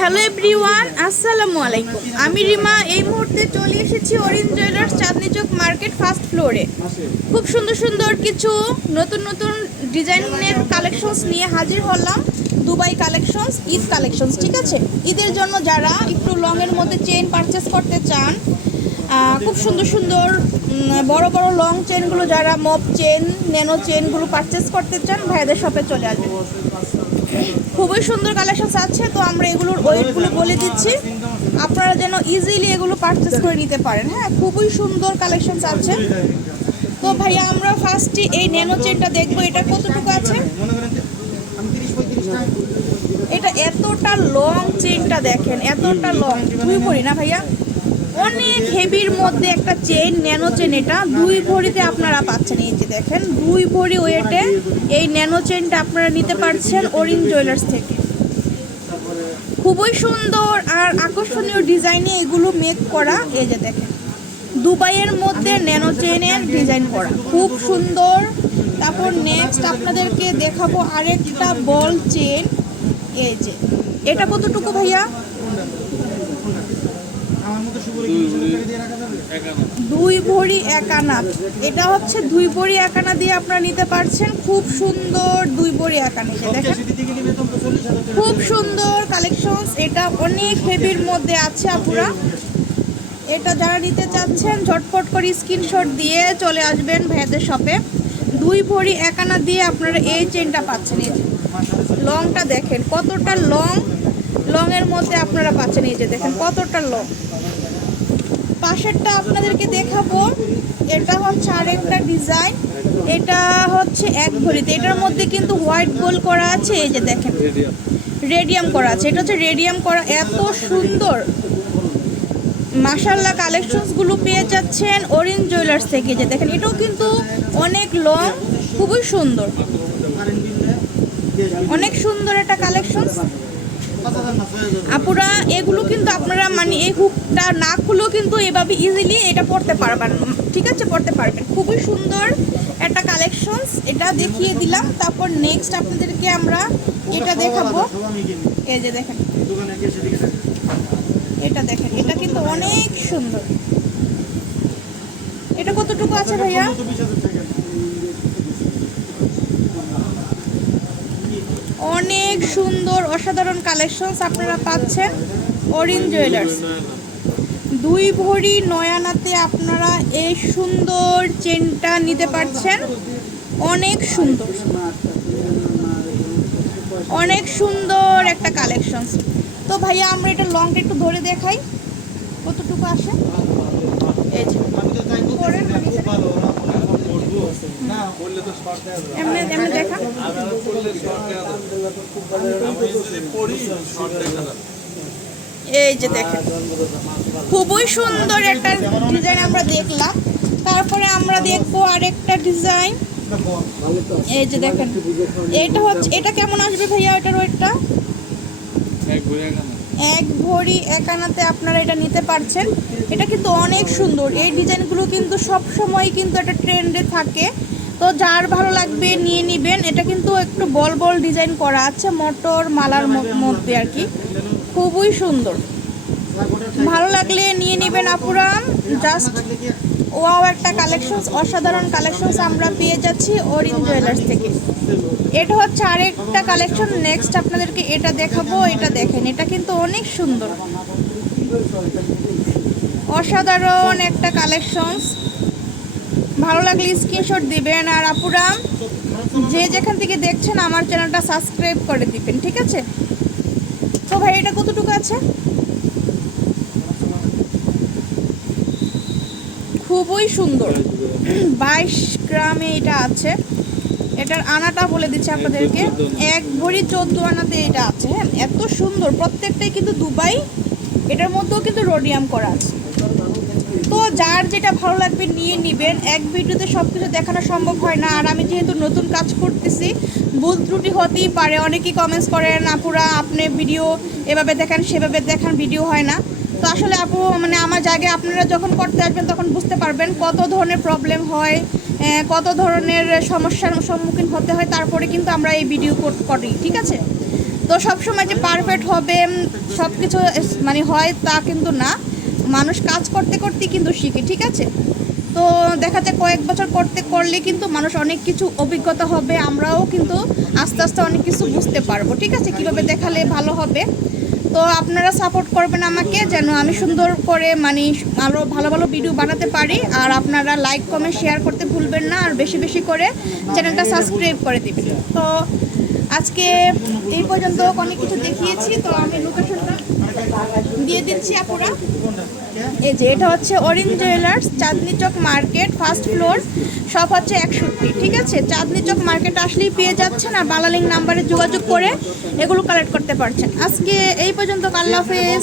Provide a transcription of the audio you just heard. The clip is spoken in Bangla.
হ্যালো এভরিওয়ান, আসসালামু আলাইকুম। আমি রিমা এই মুহূর্তে চলে এসেছি অরিন্দ জুয়েলার্স চাঁদনী চক মার্কেট ফার্স্ট ফ্লোরে। খুব সুন্দর সুন্দর কিছু নতুন নতুন ডিজাইনের কালেকশনস নিয়ে হাজির হলাম। দুবাই কালেকশনস, ঈদ কালেকশনস, ঠিক আছে। ঈদের জন্য যারা একটু লংয়ের মধ্যে চেইন পারচেস করতে চান, খুব সুন্দর সুন্দর বড় বড় লং চেনগুলো, যারা মপ চেন, ন্যানো চেনগুলো পারচেস করতে চান, ভাইদের শপে চলে আসবেন। খুবই সুন্দর কালেকশনস আছে। তো আমরা এগুলোর ওয়েটগুলো বলে দিচ্ছি, আপনারা যেন ইজিলি এগুলো পারচেস করে নিতে পারেন। হ্যাঁ, খুবই সুন্দর কালেকশনস আছে। তো ভাইয়া আমরা ফার্স্টে এই ন্যানো চেনটা দেখবো, এটা কতটুকু আছে। এটা এতটা লং চেনটা দেখেন, এতটা লং, দুই ভরি না ভাইয়া, অনেক হেভির মধ্যে একটা চেন, ন্যানো চেন। এটা 2 ভরিতে আপনারা পাচ্ছেন। এই যে দেখেন, 2 ভরি ওয়েটে এই ন্যানো চেনটা আপনারা নিতে পারছেন অরিন্দ জুয়েলার্স থেকে। খুবই সুন্দর আর আকর্ষণীয় ডিজাইনে এগুলো মেক করা। এই যে দেখেন, দুবাইয়ের মধ্যে ন্যানো চেনের ডিজাইন করা, খুব সুন্দর। তারপর নেক্সট আপনাদেরকে দেখাবো আরেকটা বল চেন। এই যে এটা কতটুকু ভাইয়া, 2 ভরি 1 আনা। এটা হচ্ছে 2 ভরি 1 আনা দিয়ে আপনারা নিতে পারছেন। খুব সুন্দর 2 ভরি 1 আনা। দেখেন, খুব সুন্দর কালেকশনস। এটা অনেক হেভির মধ্যে আছে আপুরা। এটা যারা নিতে চাচ্ছেন ঝটপট করে স্ক্রিনশট দিয়ে চলে আসবেন ভাইয়াদের শপে। 2 ভরি 1 আনা দিয়ে আপনারা এই চেনটা পাচ্ছেন। এই যে লংটা দেখেন কতটা লং, লংয়ের মধ্যে আপনারা পাচ্ছেন। এই যে দেখেন কতটা লং। পাশেরটা আপনাদেরকে দেখাবো, এটা হচ্ছে আরেকটা ডিজাইন। এটা হচ্ছে 1 ভরিতে, এটার মধ্যে কিন্তু হোয়াইট গোল্ড করা আছে। এই যে দেখেন, রেডিয়াম করা আছে। এটা হচ্ছে রেডিয়াম করা, এত সুন্দর। মাশাআল্লাহ, কালেকশনসগুলো পেয়ে যাচ্ছেন অরিন্দ জুয়েলার্স থেকে। যে দেখেন, এটাও কিন্তু অনেক লং, খুবই সুন্দর, অনেক সুন্দর একটা কালেকশনস আপুরা। এগুলো কিন্তু আপনারা মানে এই হুকটা না খুলেও কিন্তু এভাবে ইজিলি এটা পড়তে পারবেন, ঠিক আছে, পড়তে পারবেন। খুবই সুন্দর একটা কালেকশনস, এটা দেখিয়ে দিলাম। তারপর নেক্সট আপনাদেরকে আমরা এটা দেখাবো। এই যে দেখেন, এটা দেখেন, এটা কিন্তু অনেক সুন্দর। এটা কতটুকু আছে ভাইয়া, অনেক সুন্দর অসাধারণ কালেকশনস আপনারা পাচ্ছেন অরিন্দ জুয়েলার্স। 2 ভরি 9 আনাতে আপনারা এই সুন্দর চেনটা নিতে পারছেন। অনেক সুন্দর, অনেক সুন্দর একটা কালেকশনস। তো ভাইয়া আমরা এটা লংটা একটু ধরে দেখাই কতটুকু আসে। এই যে দেখা, এই যে দেখেন, খুবই সুন্দর একটা ডিজাইন আমরা দেখলাম। তারপরে আমরা দেখবো আরেকটা ডিজাইন। এই যে দেখেন, এটা হচ্ছে, এটা কেমন আসবে ভাইয়া, এটার ওয়েটটা 1 ভরি 1 আনাতে আপনারা এটা নিতে পারছেন। এটা কিন্তু অনেক সুন্দর। এই ডিজাইনগুলো কিন্তু সব সময় কিন্তু একটা ট্রেন্ডে থাকে। তো যার ভালো লাগবে নিয়ে নেবেন। এটা কিন্তু একটু বল বল ডিজাইন করা আছে, মটর মালার মধ্যে আর কি, খুবই সুন্দর। ভালো লাগলে নিয়ে নেবেন আপুরা। জাস্ট ওয়াও একটা কালেকশনস, অসাধারণ কালেকশনস আমরা পেয়ে যাচ্ছি অরিন্দ জুয়েলার্স থেকে। এটা হচ্ছে আরেকটা কালেকশন। নেক্সট আপনাদেরকে এটা দেখাবো। এটা দেখেন, এটা কিন্তু অনেক সুন্দর, অসাধারণ একটা কালেকশনস। ভালো লাগলে স্ক্রিনশট দিবেন। আর আপুরা যে যেখান থেকে দেখছেন আমার চ্যানেলটা সাবস্ক্রাইব করে দিবেন, ঠিক আছে। তো ভাই এটা কতটুকু আছে, খুবই সুন্দর, 22 গ্রামে এটা আছে। এটার আনাটা বলে দিচ্ছি আপনাদেরকে, 1 ভরি 14 আনাতে এটা আছে। হ্যাঁ, এত সুন্দর, প্রত্যেকটাই কিন্তু দুবাই। এটার মধ্যেও কিন্তু রোডিয়াম করা আছে। তো যার যেটা ভালো লাগবে নিয়ে নেবেন। এক ভিডিওতে সব কিছু দেখানো সম্ভব হয় না। আর আমি যেহেতু নতুন কাজ করতেছি, ভুল ত্রুটি হতেই পারে। অনেকেই কমেন্টস করেন, আপুরা আপনি ভিডিও এভাবে দেখান সেভাবে দেখান, ভিডিও হয় না। তো আসলে আপু মানে আমার জায়গায় আপনারা যখন করতে আসবেন তখন বুঝতে পারবেন কত ধরনের প্রবলেম হয়, কত ধরনের সমস্যার সম্মুখীন হতে হয়। তারপরে কিন্তু আমরা এই ভিডিও করি, ঠিক আছে। তো তো সবসময় যে পারফেক্ট হবে সব কিছু মানে হয় তা কিন্তু না, মানুষ কাজ করতে করতেই কিন্তু শিখে, ঠিক আছে? তো দেখা যায় কয়েক বছর করলে কিন্তু মানুষ অনেক কিছু অভিজ্ঞতা হবে, আমরাও কিন্তু আস্তে আস্তে অনেক কিছু বুঝতে পারবো, ঠিক আছে? কীভাবে দেখালে ভালো হবে। তো আপনারা সাপোর্ট করবেন আমাকে, যেন আমি সুন্দর করে মানে আরও ভালো ভালো ভিডিও বানাতে পারি। আর আপনারা লাইক কমেন্ট শেয়ার করতে ভুলবেন না, আর বেশি বেশি করে চ্যানেলটা সাবস্ক্রাইব করে দিবেন। তো আজকে এই পর্যন্ত অনেক কিছু দেখিয়েছি, তো আমি লোকেশনটা দিয়ে দিচ্ছি আপুরা। এই যে এটা হচ্ছে Orin jewellers, Chandni Chowk market, first floor, shop হচ্ছে 61, ঠিক আছে? চাঁদনি চক মার্কেট আসলেই পেয়ে যাচ্ছেন, আর বাংলা লিঙ্ক নাম্বারে যোগাযোগ করে এগুলো কালেক্ট করতে পারছেন। আজকে এই পর্যন্ত, আল্লাহ হাফেজ।